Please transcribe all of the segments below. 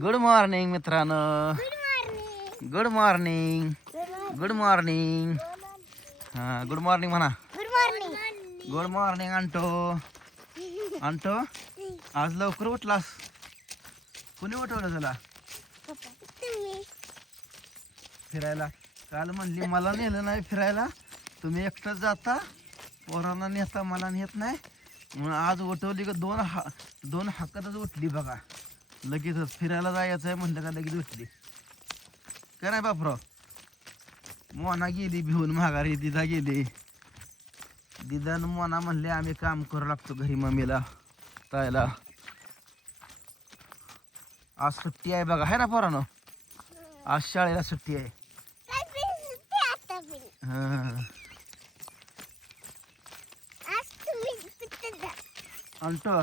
Good morning मित्रांनो. Good morning. Good morning. हा good morning म्हणा. Good morning. Good morning onto. Onto आज लवकर उठलास. कुणी उठवलं तुला तुम्ही फिरायला? काल म्हणली मला नेलं नाही फिरायला, तुम्ही एकटंच जाता, पोरांना नेता मला नेत नाही. म्हणून आज उठवली का दोन हाकातच उठली बघा. लगेचच फिरायला जायचं आहे म्हणलं का लगेच उठली. काय नाही बापराव. मोना गेली भिवून माघारी, दिदा गेली. दिदान मोना म्हणले आम्ही काम करू लागतो घरी मम्मीला तायला. आज सुट्टी आहे बघा, है ना पोरानो? आज शाळेला सुट्टी आहे. काय पिझ्झा आता पिझ्झा हा. आज तुम्ही पिझ्झा अंटो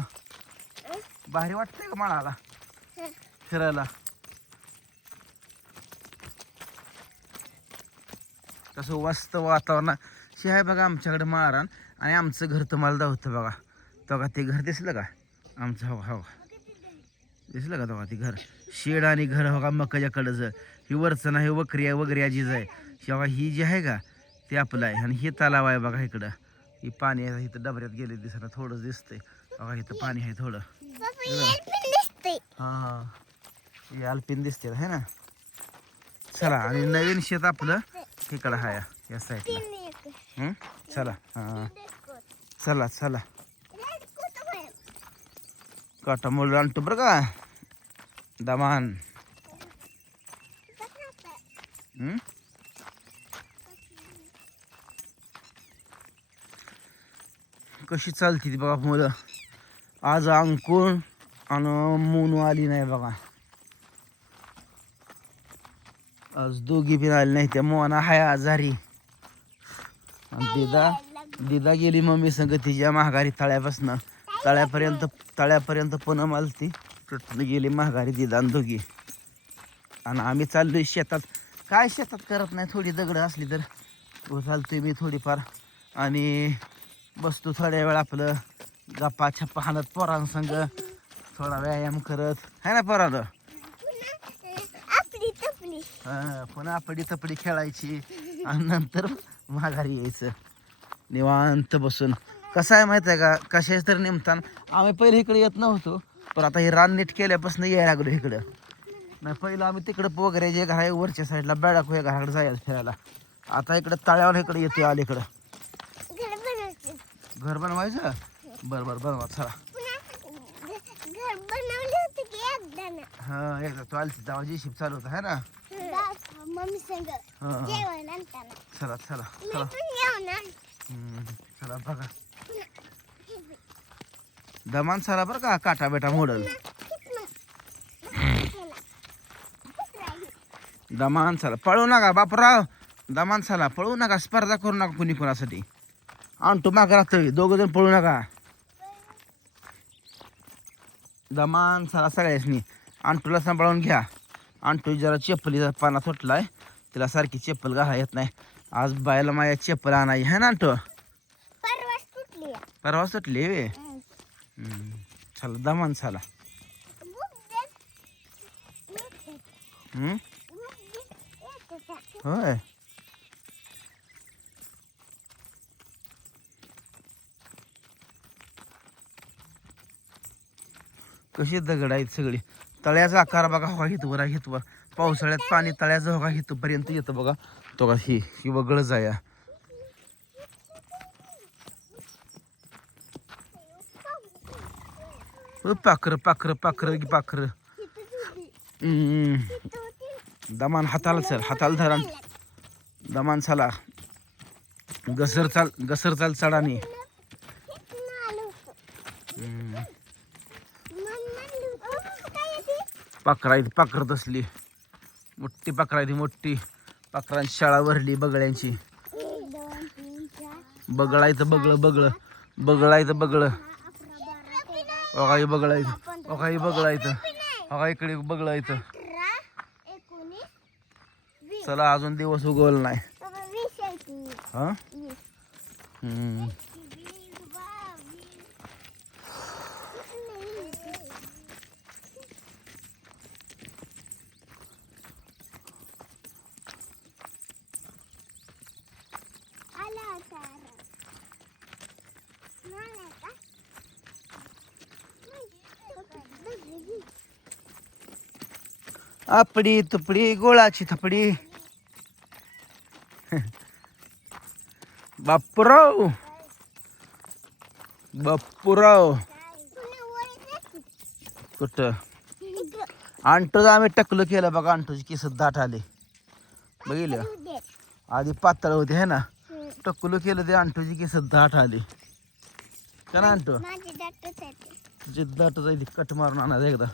भारी वाटतंय का माळाला फिरायला? कसं मस्त वातावरण हे आहे बघा आमच्याकडे माळरान. आणि आमचं घर तुम्हाला दाखवतं बघा. तेव्हा ते घर दिसलं का आमचं? हो हो दिसलं का तेव्हा ते घर? शेड आणि घर हो का मकाच्या कडचं. ही वरचं नाही वगैरे आजीच आहे. शेवा ही जी आहे का ते आपलं आहे. आणि हे तलाव आहे बघा इकडं. ही पाणी आहे इथं डबऱ्यात गेले दिसत थोडं दिसतंय बघा. इथं पाणी आहे थोडं. हा हा हे अल्पिन दिसते है ना. चला आणि नवीन शेत आपलं इकडं आहे या साईडला. चला हा चला चला. काटा मोड आणतो बरं का दमान. कशी चालती ती बघा मुलं. आज अंकुर आणि मोनू आली नाही बघा. आज दोघी पण आली नाही. त्या मोना हाय आजारी. आणि दिदा गेली मम्मी संग तिच्या माघारी तळ्यापासनं तळ्यापर्यंत पुन्हा आलती. तिथून गेली माघारी दिदा आणि दोघी. आणि आम्ही चाललोय शेतात. काय शेतात करत नाही, थोडी दगड असली तर चालतोय मी थोडीफार. आणि बसतो थोड्या वेळ आपलं गप्पा छप्पा हाणत पोरांसंग, थोडा व्यायाम करत है ना पोरांनो. आपली तपली पुन्हा आपडी तपडी खेळायची आणि नंतर माघारी यायचं निवांत बसून. कसं आहे माहिती आहे का, कशाच तर निमतान आम्ही पहिले इकडे येत नव्हतो, पण आता हे रान नीट केल्यापासून यायला लागलो इकडं. नाही पहिलं आम्ही तिकडं वगैरे जे घर आहे वरच्या साईडला बेडाको या घराकडे जायचं फिरायला. आता इकडं तळ्यावर इकडे येते अलीकडं. घर बनवायचं. घर बनवायचं? बरं बरं बनवा चला. घर बनवलं होतं की एकदा ना. हा एकदा तो आलती तेव्हा जेसीबी चालू होता है ना. मम्मी संग जेवण आणताना चला चला चला. मी पण जेवण आण. चला बघा दमान चला बरं का काटा बेटा मोडल. दमान चला पळू नका बापराव. दमान चला पळू नका, स्पर्धा करू नका कुणी कुणासाठी. आणतो माग राहतोय, दोघ जण पळू नका. दमान चला सगळ्यासनी. आणटूला सांभाळून घ्या. आणटू जरा चप्पलीचा पाना सुटलाय, तिला सारखी चप्पल घाला येत नाही. आज बायला माझ्या चप्पल आणायची है ना आणतो. परवाच तुटली. परवा सुटली वे. चला दमान चला. होय कशी दगड आहेत सगळी. तळ्याचा आकार बघा हो हितवर आहे हितवर. पावसाळ्यात पाणी तळ्याचं बघा हितपर्यंत येतं बघा. तो का ही वगळच आहे. पाखर पाखर पाखर पाखर. दमान हाताला चल, हाताला धरा दमान चला. घसर चाल चढानी. पाखरा इथे पाखरत असली मोठी पाखरा इथे मोठी. पाखरांची शाळा भरली बगळ्यांची. बगळायचं बगळायचं बगळ. अगाई बगळायचं अगाई बगळायचं अगा इकडे बगळायचं. चला अजून दिवस उगवला नाही. हा आपडी तुपडी गोळाची थपडी. बापूराव बापूराव कुठं अंटूच आम्ही टकलं केलं बघा. अंटूची केस दाट आले बघितलं. आधी पातळ होते है ना. टकलं केलं ते अंटूची केस दाट आली का ना. अंटू तुझी दाट जाईल. कट मारून आणायचं एकदा.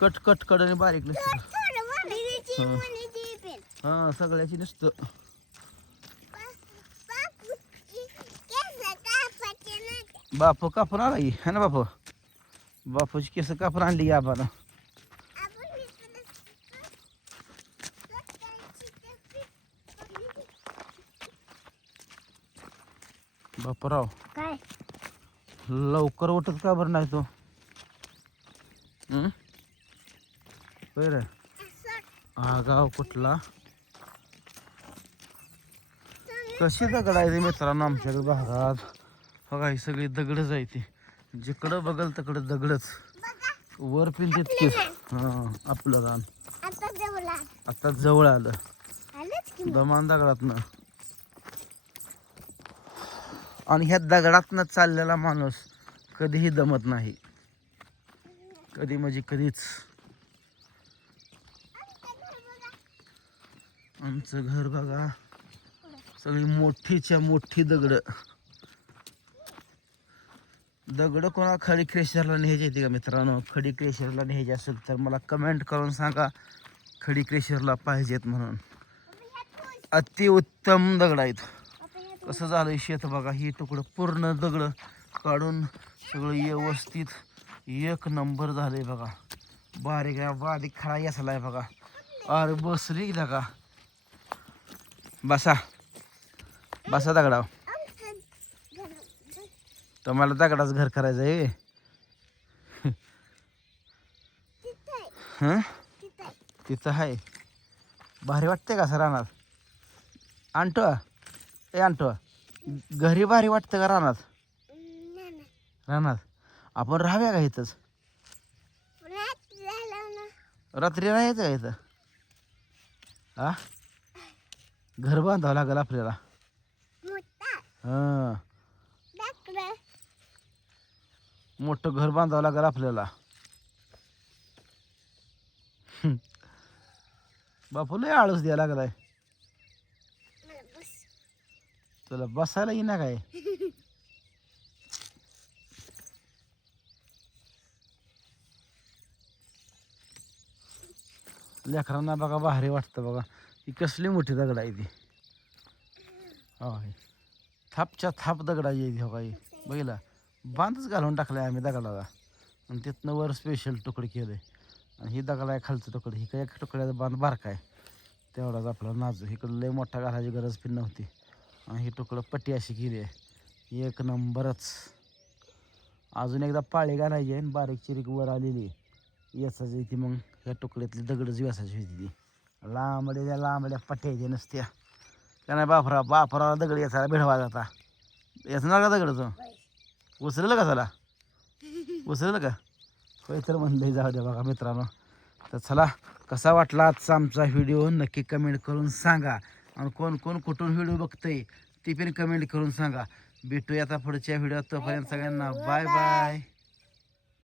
कट कट कट आणि बारीक नसतं. हा सगळ्याची नसतं. बापू कापून आला की है ना. बापू बापूची केस कापून आणली की आबाला. बापूराव काय लवकर उठत का बरं नाही तो. बरं हा गाव कुठला. कशी दगड आहे ते मित्रांनो आमच्याकडे भागात. बघा ही सगळी दगडच आहे ती. जिकडं बघल तिकडं दगडच. वर पिन तितकीच. हा आपलं रान आता जवळ आलं. दमान दगडातनं. आणि ह्या दगडातनं चाललेला माणूस कधीही दमत नाही. कधी म्हणजे कधीच. आमचं घर बघा सगळी मोठीच्या मोठी दगड. दगड कोणा खडी क्रेशरला न्यायची येते का मित्रांनो. खडी क्रेशरला न्यायची असेल तर मला कमेंट करून सांगा. खडी क्रेशरला पाहिजेत म्हणून. अतिउत्तम दगड आहेत. कसं झालंय शेत बघा. ही तुकडं पूर्ण दगड काढून सगळं व्यवस्थित एक नंबर झालंय बघा. बारीक बारीक खळा यासलाय बघा. अरे बसली की का. बसा बसा दगडाव. तुम्हाला दगडाच घर करायचं आहे. हं तिथं आहे. भारी वाटते का सर रानात. आणतो ए आणतो. घरी भारी वाटतं का रानात. रानात आपण राहाव्या का इथंच. रात्री राहायचं का इथं. हा घर बांधावं लागेल आपल्याला. हा मोठं घर बांधावं लागेल आपल्याला. बापू लय आळस द्यायला लागलाय. तुला बसायला येईना काय. लेकरांना बघा भारी वाटतं बघा. ही कसली मोठी दगड आहे ती. होय थापच्या थाप दगडाची आहे ती. हो काही बघितला. बांधच घालून टाकलाय आम्ही दगडाला. आणि तिथनं वर स्पेशल तुकडे केले. आणि ही दगड आहे खालचं तुकडं. ही काय एक तुकड्याचा बांध बारका आहे तेवढाच आपला नाजूक. इकडं लय मोठा घालायची गरज पण नव्हती. आणि ही तुकडं पट्टी अशी केली आहे. एक नंबरच. अजून एकदा पाळी घालायची आहे. बारीक चिरीक वर आलेली याचाच येते. मग ह्या तुकड्यातली दगडच व्यासाची होती ती. लांबड्या पट्ट्याच्या नसत्या का नाही. बापराला दगड याचा भिडवा जाता. याचं ना का दगड तो उचलेलं का चला. उचलेलं का होय. तर म्हणलं जाऊ द्या बघा मित्रांनो. तर चला कसा वाटला आजचा आमचा व्हिडिओ नक्की कमेंट करून सांगा. आणि कोण कोण कुठून व्हिडिओ बघतंय ती पण कमेंट करून सांगा. भेटूया आता पुढच्या व्हिडिओत. तोपर्यंत सगळ्यांना बाय बाय.